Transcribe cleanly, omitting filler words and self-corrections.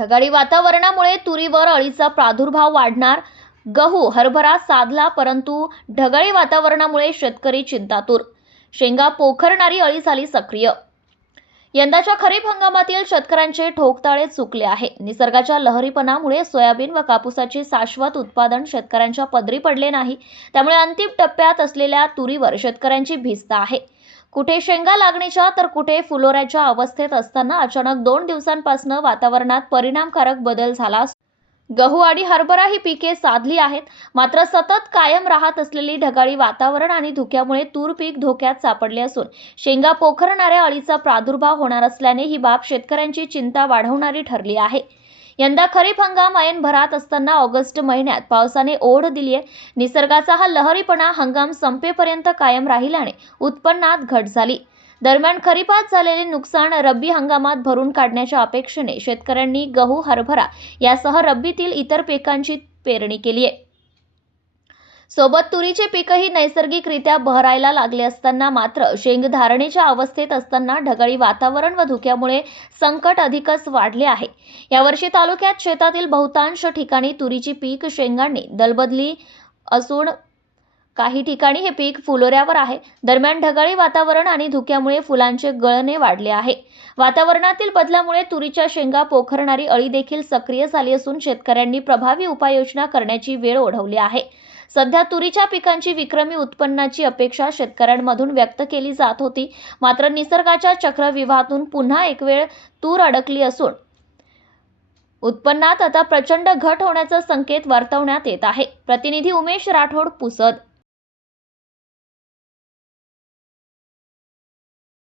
ढगाळी वातावरणामुळे तुरीवर अळीचा प्रादुर्भाव वाढणार. गहू हरभरा साधला, परंतु ढगाळी वातावरणामुळे शेतकरी चिंतातूर. शेंगा पोखरणारी अळी झाली सक्रिय. यंदाच्या खरीप हंगामातील शेतकऱ्यांचे ठोकताळे चुकले आहे. निसर्गाच्या लहरीपणामुळे सोयाबीन व कापूसाचे शाश्वत उत्पादन शेतकऱ्यांच्या पदरी पडले नाही. त्यामुळे अंतिम टप्प्यात असलेल्या तुरीवर शेतकऱ्यांची भिस्त आहे. कुठे शेंगा लागणीच्या तर कुठे फुलोऱ्याच्या अवस्थेत असताना अचानक 2 दिवसांपासून वातावरणात परिणामकारक बदल झाला. गहू आणि हरभरा ही पिके साधली आहेत, मात्र सतत कायम राहत असलेली ढगाळी वातावरण आणि धुक्यामुळे तूर पीक धोक्यात सापडले असून शेंगा पोखरणाऱ्या अळीचा प्रादुर्भाव होणार असल्याने ही बाब शेतकऱ्यांची चिंता वाढवणारी ठरली आहे. यंदा खरीप हंगाम ऐन भरात असताना ऑगस्ट महिन्यात पावसाने ओढ दिली आहे. निसर्गाचा हा लहरीपणा हंगाम संपेपर्यंत कायम राहिल्याने उत्पन्नात घट झाली. दरम्यान खरीपात झालेले नुकसान रब्बी हंगामात भरून काढण्याच्या अपेक्षेने शेतकऱ्यांनी गहू हरभरा यासह रब्बीतील इतर पिकांची पेरणी केली आहे. सोबत तुरीचे पीकही नैसर्गिकरित्या बहरायला लागले असताना मात्र शेंग धारणेच्या अवस्थेत असताना ढगाळी वातावरण व धुक्यामुळे संकट अधिकच वाढले आहे. यावर्षी तालुक्यात शेतातील बहुतांश ठिकाणी तुरीची पीक शेंगांनी दलबदली असून काही ठिकाणी हे पीक फुलोऱ्यावर आहे. दरम्यान ढगाळी वातावरण आणि धुक्यामुळे फुलांचे गळणे वाढले आहे. वातावरणातील बदलामुळे तुरीच्या शेंगा पोखरणारी अळी देखील सक्रिय झाली असून शेतकऱ्यांनी प्रभावी उपाययोजना करण्याची वेळ ओढवली आहे. सध्या तुरीच्या पिकांची विक्रमी उत्पन्नाची अपेक्षा शेतकऱ्यांमधून व्यक्त केली जात होती, मात्र निसर्गाच्या चक्रव्यूहातून पुन्हा एक वेळ तूर अडकली असून उत्पन्नात आता प्रचंड घट होण्याचा संकेत वर्तवण्यात येत आहे. प्रतिनिधी उमेश राठोड, पुसद.